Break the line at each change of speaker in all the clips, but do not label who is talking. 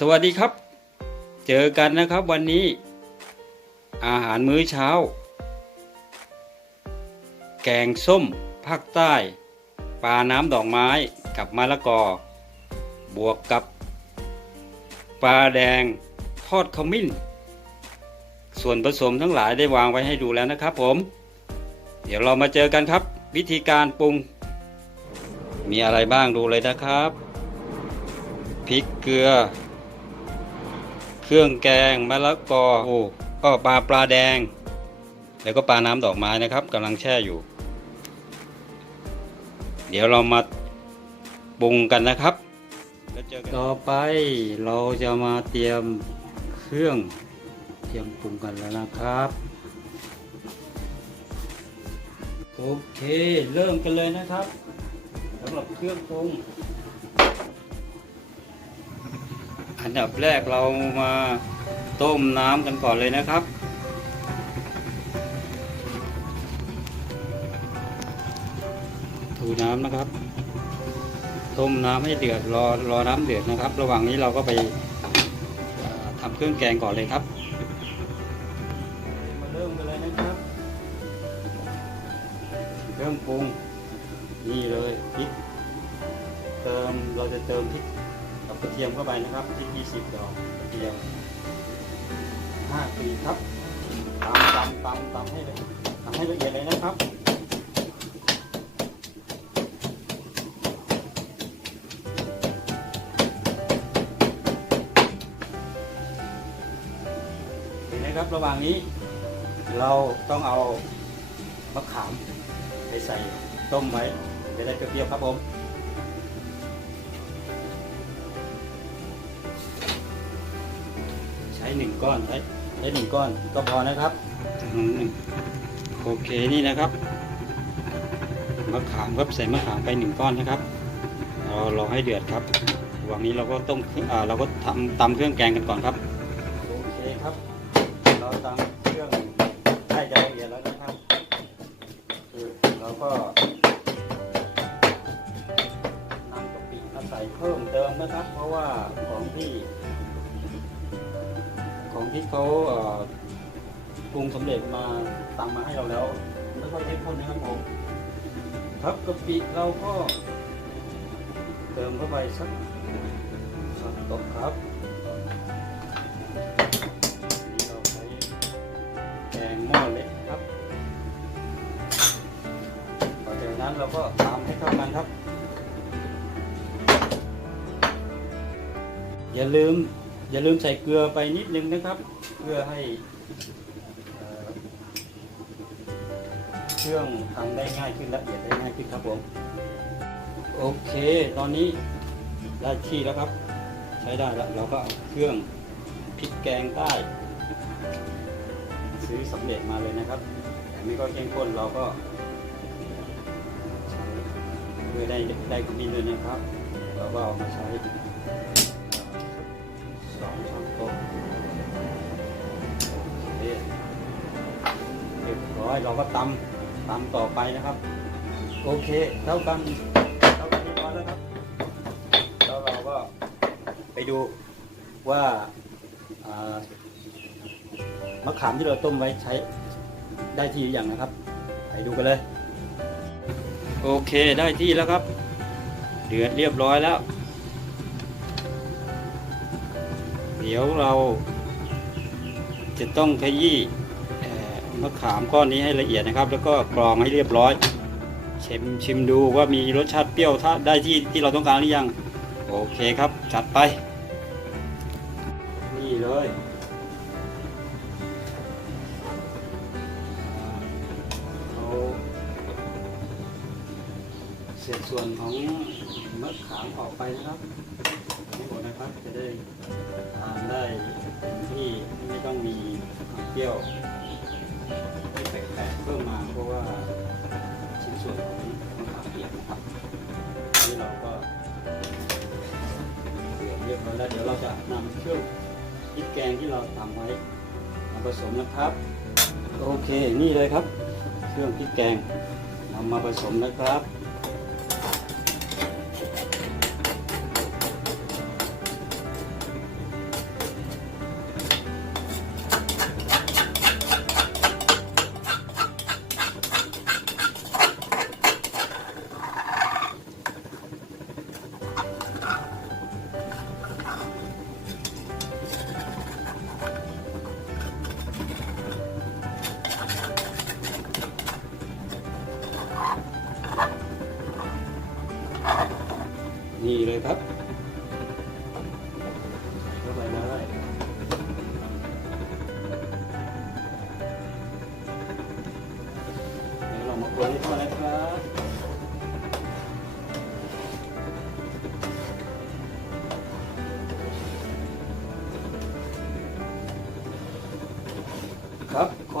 สวัสดีครับ เจอกันนะครับวันนี้ อาหารมื้อเช้า แกงส้มภาคใต้ ปลาน้ำดอกไม้กับมะละกอ บวกกับ ปลาแดงทอดขมิ้น ส่วนผสมทั้งหลายได้วางไว้ให้ดูแล้วนะครับผม เดี๋ยวเรามาเจอกันครับ วิธีการปรุง มีอะไรบ้างดูเลยนะครับพริกเกลือ เครื่องแกงมะละกอโอ้ก็ปลาปลาแดง แล้วก็ปลาน้ำดอกไม้นะครับกำลังแช่อยู่ เดี๋ยวเรามาปรุงกันนะครับต่อไปเราจะมาเตรียมเครื่องเตรียมปรุงกันแล้วนะครับโอเค เริ่มกันเลยนะครับสำหรับเครื่องปรุง อันดับแรกเรามาต้มน้ำกันก่อนเลยนะครับ ถูน้ำนะครับ ต้มน้ำให้เดือดรอรอน้ำเดือดนะครับ ระหว่างนี้เราก็ไปเอ่อทำเครื่องแกงก่อนเลยครับ มาเริ่มกันเลยนะครับ เครื่องปรุงนี่เลยพริก เติมเราจะเติมพริก กระเทียมเข้าไปนะครับพริก20 ดอกกระเทียม5ปีครับตำตำตำตำให้ละตำให้ละเอียดเลยนะครับเห็นไหมครับระหว่างนี้ เราต้องเอามะขามไปใส่ต้มไว้จะได้เปรี้ยวๆครับผม ก้อนใช้ใช้หนึ่งก้อนก็พอนะครับอืมโอเคนี่นะครับมะขามครับใส่มะขามไปหนึ่งก้อนนะครับเรารอให้เดือดครับระหว่างนี้เราก็ต้มเครื่องอ่าเราก็ทำตำเครื่องแกงกันก่อนครับโอเคครับ เราตำเครื่องให้จะละเอียดแล้วนะครับคือเราก็นำกะปิมาใส่เพิ่มเติมนะครับ เพราะว่าของที่ ของที่เขาปรุงสำเร็จมาตามมาให้เราแล้วไม่ค่อยเข้มข้นนะครับผมครับกะปิเราก็เติมเข้าไปสักสองตบครับนี่เราใช้แกงหม้อเล็กครับต่อจากนั้นเราก็ตามให้เข้ากันครับ อย่าลืม อย่าลืมใส่เกลือไปนิดนึงนะครับ เพื่อให้เครื่องทำได้ง่ายขึ้นละเอียดได้ง่ายขึ้นครับผมโอเค ตอนนี้ได้ที่แล้วครับ ใช้ได้แล้วเราก็เอาเครื่องพริกแกงใต้ ซื้อสำเร็จมาเลยนะครับแต่ไม่ก็เข้มข้นเราก็เพื่อได้ได้ขมิ้นด้วยนะครับเราก็เอามาใช้ เราก็ตำตำต่อไปนะครับ โอเคเท่ากันเท่ากันเรียบร้อยแล้วครับแล้วเราก็ไปดูว่าามะขามที่เราต้มไว้ใช้ได้ที่หรือยังนะครับ ไปดูกันเลย โอเคได้ที่แล้วครับ เดือดเรียบร้อยแล้ว เดี๋ยวเราจะต้องขยี้ มะขามก้อนนี้ให้ละเอียดนะครับ แล้วก็กรองให้เรียบร้อยชิมชิมดูว่ามีรสชาติเปรี้ยวถ้าได้ที่ที่เราต้องการหรือยัง โอเคครับจัดไป นี่เลยเอาเศษส่วนของมะขามออกไปนะครับทั้งหมดนะครับจะได้ทานได้ที่ไม่ต้องมีความเปรี้ยว พิ่มมาเพราะว่าชิ้นส่วนของมะขามเปียกนะครับนี่เราก็เตรียมเรียบร้อยแล้วเดี๋ยวเราจะนำเครื่องพริกแกงที่เราทำไว้มาผสมนะครับ โอเคนี่เลยครับ เครื่องพริกแกงนำมาผสมนะครับ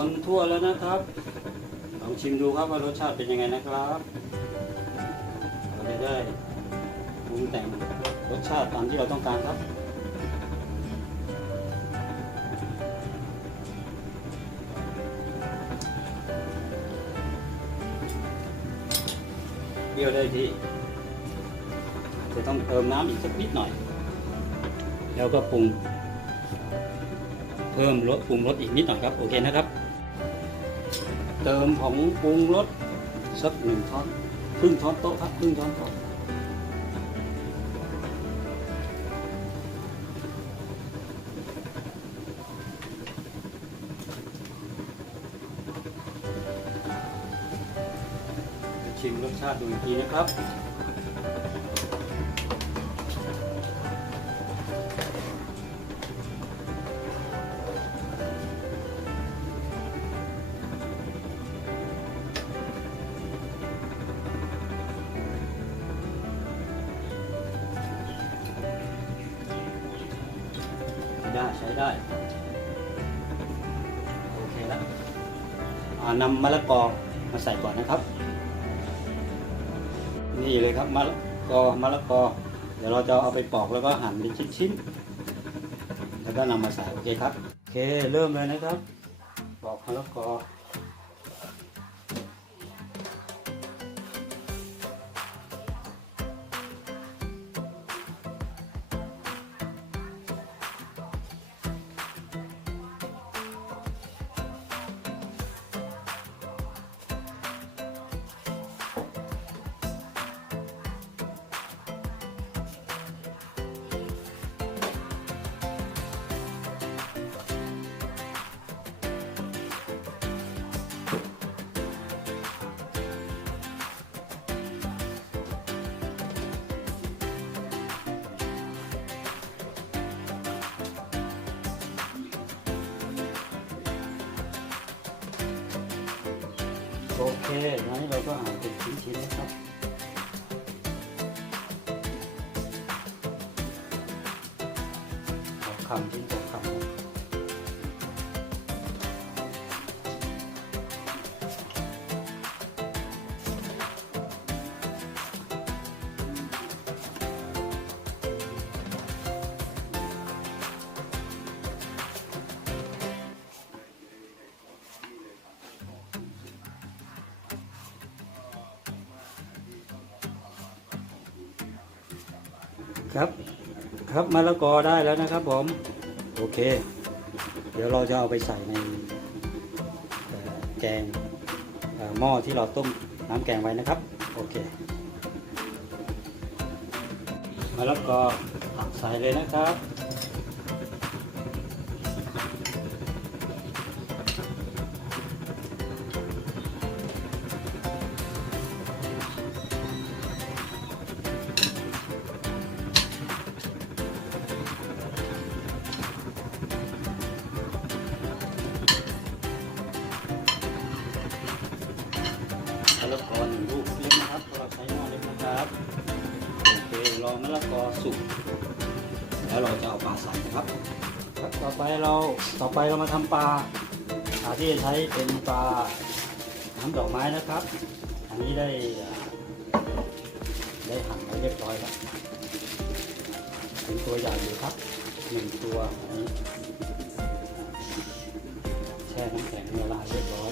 คนทั่วแล้วนะครับ ลองชิมดูครับว่ารสชาติเป็นยังไงนะครับเราจะได้ปรุงแต่งรสชาติตามที่เราต้องการครับเปรี้ยวได้ที่จะต้องเติมน้ำอีกสักนิดหน่อย แล้วก็ปรุงเพิ่มรสปรุงรสอีกนิดหน่อยครับ โอเคนะครับ เติมผงปรุงรสสักหนึ่งช้อนครึ่งช้อนโต๊ะครับครึ่งช้อนโต๊ะจะชิมรสชาติดูอีกทีนะครับ มะละกอ เดี๋ยวเราจะเอาไปปอกแล้วก็หั่นเป็นชิ้นๆ แล้วก็นำมาใส่โอเคครับ โอเค เริ่มเลยนะครับ ปอกมะละกอ โอเคงั้นเราก็หั่นเป็นชิ้นๆนะครับคำชิ้นะละกอได้แล้วนะครับผม โอเค เดี๋ยวเราจะเอาไปใส่ในแกงหม้อที่เราต้มน้ำแกงไว้นะครับ โอเคมะละกอตักใส่เลยนะครับ แล้วเราจะเอาปลาใส่นะครับครับต่อไปเราต่อไปเรามาทำปลาปลาที่จะใช้เป็นปลาน้ำดอกไม้นะครับ อันนี้ได้ได้หั่นไว้เรียบร้อยแล้วเป็นตัวใหญ่อยู่ครับหนึ่งตัวอันนี้แช่น้ำแข็งละลายเรียบร้อย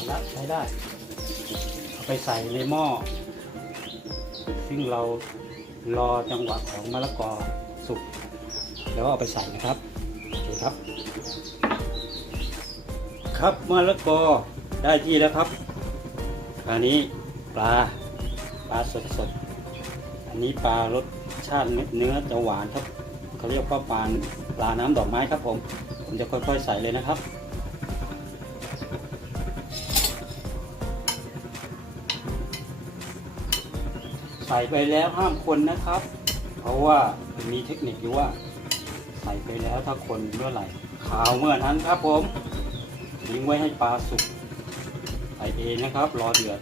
ดแล้วใช้ได้ เอาไปใส่ในหม้อ ซึ่งเรารอจังหวะของมะละกอสุก แล้วเอาไปใส่นะครับโอเคครับ ครับมะละกอได้ที่แล้วครับอันนี้ปลา ปลาสดสดอันนี้ปลารสชาติเนื้อจะหวานครับเขาเรียกว่าปลาปลาน้ำดอกไม้ครับผม ผมจะค่อยๆใส่เลยนะครับ ใส่ไปแล้วห้ามคนนะครับ เพราะว่ามีเทคนิคอยู่ว่า ใส่ไปแล้วถ้าคนเมื่อไหร่ขาวเมื่อนั้นครับผมทิ้งไว้ให้ปลาสุกใส่เองนะครับ รอเดือด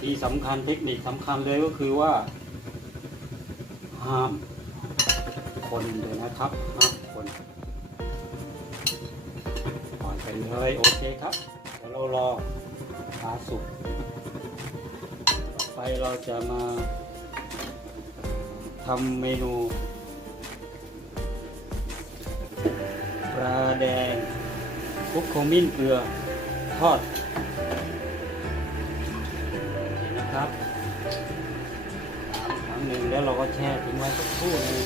ที่สำคัญเทคนิคสำคัญเลยก็คือว่า ห้ามคนเลยนะครับห้ามคน ไปเลยโอเคครับเดี๋ยวเรารอปลาสุกไปเราจะมาทำเมนูปลาแดงคุกขมิ้นเกลือทอดเห็นนะครับครั้งหนึ่งแล้วเราก็แช่ทิ้งไว้สักครู่นึง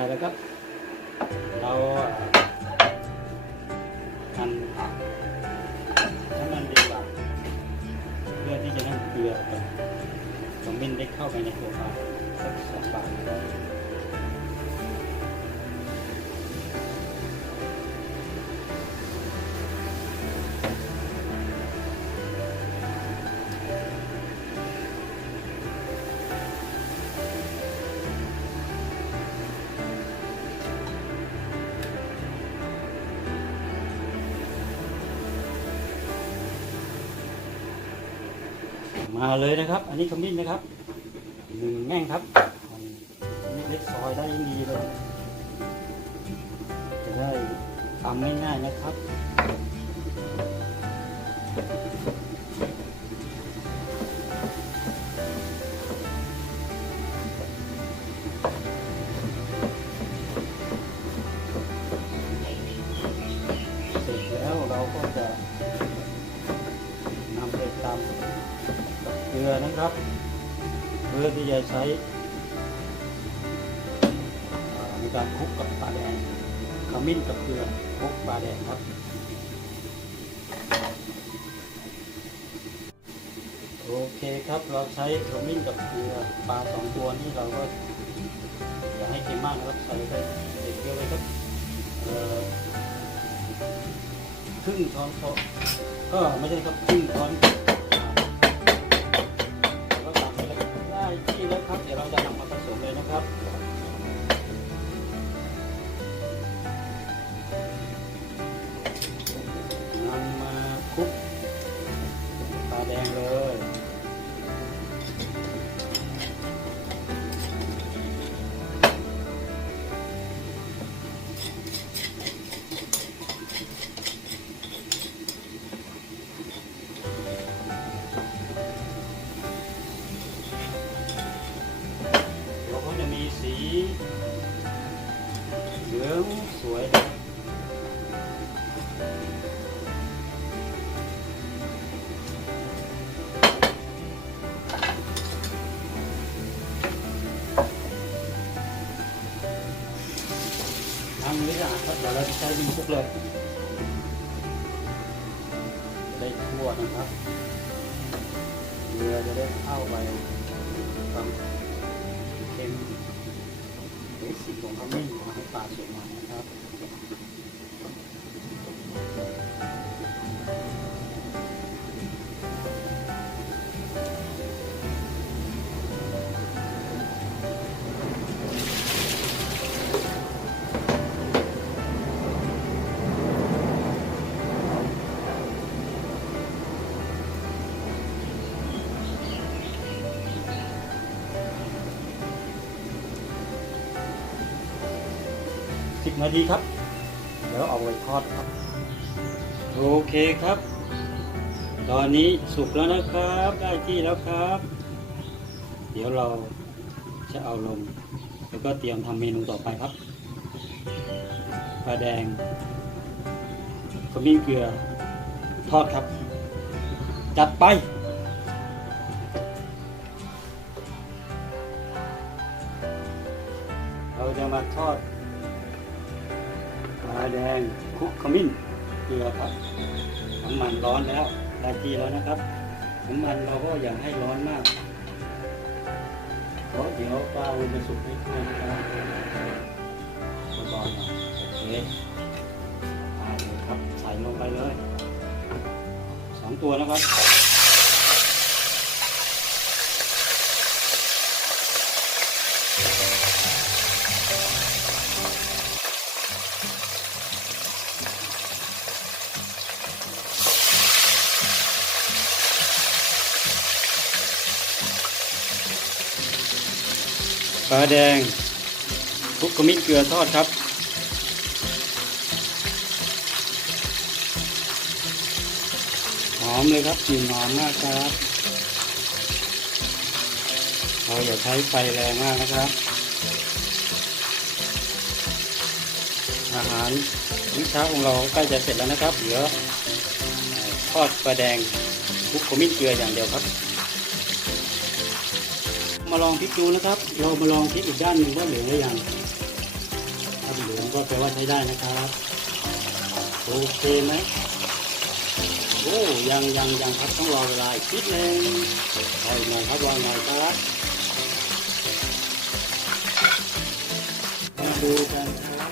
โอเคได้แล้วครับ มาเลยนะครับ อันนี้ขมิ้นนะครับหนึ่งแง่งครับนนเล็กซอยได้ยิ่งดีเลย จะได้ทำง่ายๆนะครับ เพื่อที่จะใช้ในการคลุกกับปลาแดงขมิ้นกับเกลือคลุกปลาแดงครับโอเคครับเราใช้ขมิ้นกับเกลือปลาสองตัวนี้เราก็อย่าให้เค็มมากนะครับใส่ไปเด็ดเดียวเลยครับครึ่งช้อนโต๊ะก็ไม่ใช่ครับครึ่งช้อน จะได้เข้าไปความเค็มเบสิกของขมิ้นทำให้ปลาสวยงามนะครับ นาทีครับ แล้วเอาไว้ทอดครับ โอเคครับ ตอนนี้สุกแล้วนะครับ ได้ที่แล้วครับ เดี๋ยวเราจะเอาลง แล้วก็เตรียมทำเมนูต่อไปครับปลาแดงขมิ้นเกลือทอดครับ จัดไปเราจะมาทอด แดงคลุกขมิ้นเกลือครับน้ำมันร้อนแล้วได้ที่แล้วนะครับน้ำมันเราก็อย่าให้ร้อนมากเพราะเดี๋ยวปลามันจะสุกไม่ทั่วนะครับเบาๆหน่อยโอเคเอาเลยครับใส่ลงไปเลยสองตัวนะครับ ปลาแดงคลุกขมิ้นเกลือทอดครับ หอมเลยครับกลิ่นหอมมากครับเราอย่าใช้ไฟแรงมากนะครับ อาหารมื้อเช้าของเราใกล้จะเสร็จแล้วนะครับ เหลือเอ่อทอดปลาแดงคลุกขมิ้นเกลืออย่างเดียวครับ มาลองพลิกดูนะครับ เรามาลองพลิกอีกด้านหนึ่งว่าเหลืองหรือยังถ้าเหลืองก็แปลว่าใช้ได้นะครับโอเคไหมโอ้ยังยังยังครับต้องรอเวลาอีกนิดนึงรออีกหน่อยครับรออีกหน่อยครับมาดูกันครับ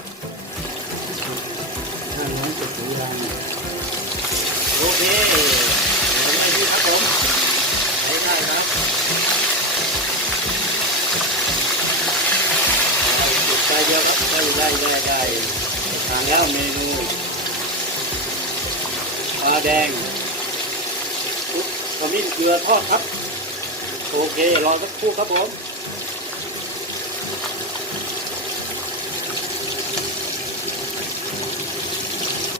ถ้าน้องจะถือยังโอเคเดี๋ยวไม่ดีครับผมใช้ได้ครับ ได้เยอะครับได้ได้ได้ได้ทานแล้วเมนูปลาแดงคลุกขมิ้นเกลือทอดครับ โอเครอสักครู่ครับผม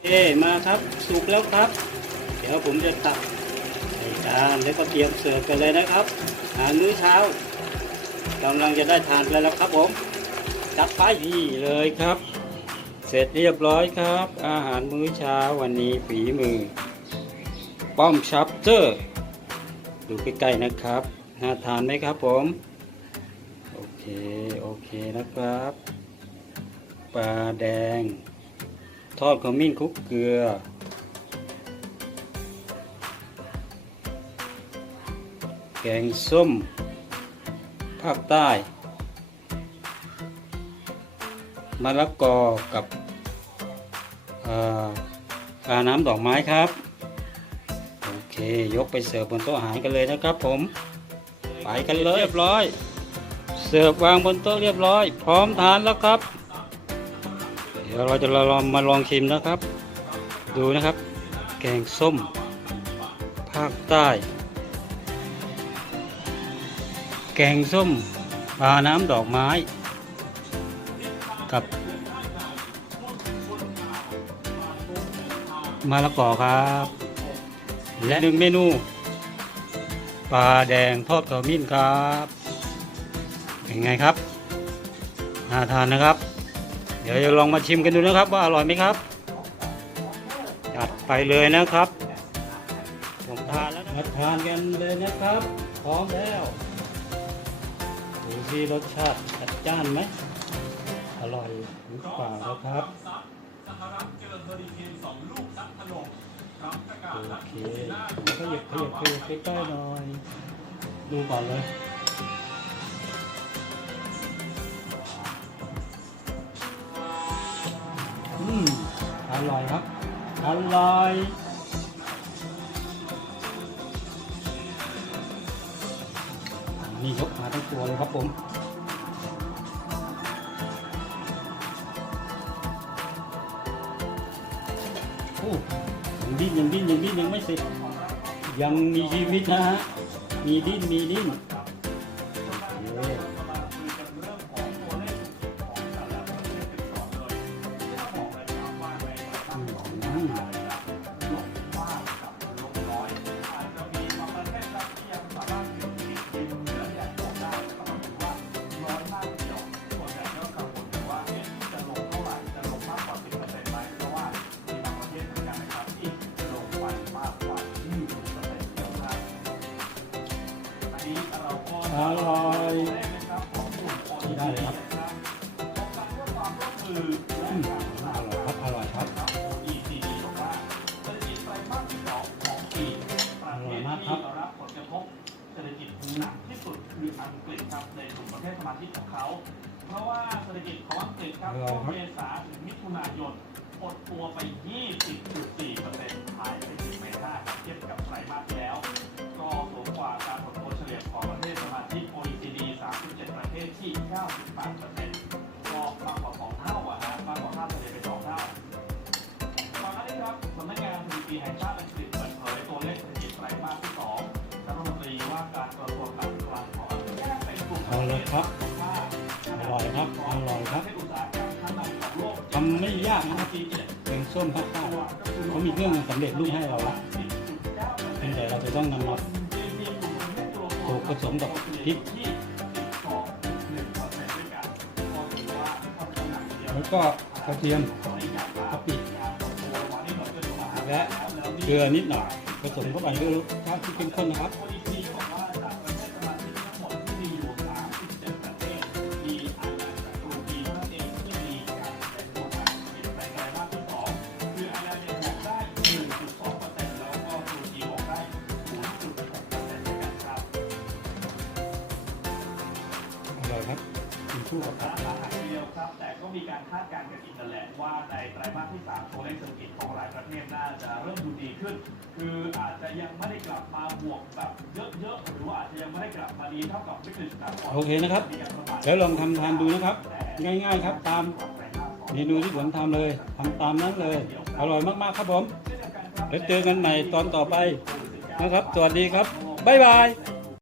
เอมาครับสุกแล้วครับ เดี๋ยวผมจะตักใส่จานแล้วก็เตรียมเสิร์ฟกันเลยนะครับอาหารมื้อเช้ากำลังจะได้ทานแล้วครับผม จัดไปนี่เลยครับ เสร็จเรียบร้อยครับ อาหารมื้อเช้าวันนี้ฝีมือ ป้อมชัปเตอร์ดูใกล้ๆนะครับน่าทานไหมครับผม โอเค โอเคนะครับปลาแดง ทอดขมิ้นคลุกเกลือ แกงส้ม ภาคใต้ มะละกอกับเอ่อปลาน้ำดอกไม้ครับ โอเค ยกไปเสิร์ฟบนโต๊ะอาหารกันเลยนะครับผม ไปกันเลยเรียบร้อย เสิร์ฟวางบนโต๊ะเรียบร้อย พร้อมทานแล้วครับ เดี๋ยวเราจะลองมาลองชิมนะครับ ดูนะครับ แกงส้ม ภาคใต้ แกงส้มปลาน้ำดอกไม้ มะละกอครับ และหนึ่งเมนูปลาแดงทอดขมิ้นครับเป็นไงครับน่าทานนะครับ เดี๋ยวจะลองมาชิมกันดูนะครับ ว่าอร่อยไหมครับจัดไปเลยนะครับผมทานแล้วมาทานกันเลยนะครับ พร้อมแล้วดูสิรสชาติจัดจ้านไหมอร่อยหรือเปล่านะครับ โอเคขยับขยับขยับใกล้ๆหน่อย ดูก่อนเลยอืมอร่อยครับอร่อยนี่ยกมาทั้งตัวเลยครับผม ยังดิ้นยังดิ้นยังไม่เสร็จ ยังมีชีวิตนะฮะ มีดิ้นมีดิ้น ร่อยได้เลยครับอืมอร่อยครับ อร่อยครับ อร่อยมากครับ
รับผลกระทบเศรษฐกิจหนักที่สุดคืออังกฤษครับในกลุ่มประเทศสมาชิกของเขา เพราะว่าเศรษฐกิจของอังกฤษครับ
อร่อยครับ
ช่วงเมษาถึงมิถุนายนหดตัวไป 20.4%ภายใน 37ประเทศที่ 98%ก็มากกว่าสองเท่าอะนะมากกว่าค่าเฉลี่ยไปสองเท่าก่อนนี้ครับสำนักงานสถิติแห่งชาติอังกฤษเปิดเผยตัวเลขเศรษฐกิจไตรมาสที่สองรัฐมนตรีว่าการกระทรวงการคลังของอังกฤษแยกเป็นกลุ่ม
เอาเลยครับอร่อยครับอร่อยครับทำไม่ยากนะครับแกงส้มภาคใต้เขามีเครื่องสำเร็จรูปให้เราละเพียงแต่เราจะต้องนำมาโขลกผสมกับพริก ก็กระเทียมกะปิและเกลือนิดหน่อยผสมเข้าไปด้วยรสชาที่เข้มข้นนะครับอร่อยครับกินคู่กับผั
ก มีการคาดการณ์กันอีกนั่นแหละว่าในไตรมาสที่ 3 ตัวเลขเศรษฐกิจของหลายประเทศน่าจะเริ่มดูดีขึ้น คืออาจจะยังไม่ได้กลับมาบวกแบบเยอะๆหรือว่าอาจจะยังไม่ได้กลับมาดีเท่ากับวิกฤตการณ์ก่อน
โอเคนะครับแล้วลองทำทานดูนะครับ ง่ายๆครับตามเมนูที่ผมทำเลยทำตามนั้นเลย อร่อยมากๆครับผมแล้วเจอกันใหม่ตอนต่อไปนะครับ สวัสดีครับบ๊ายบาย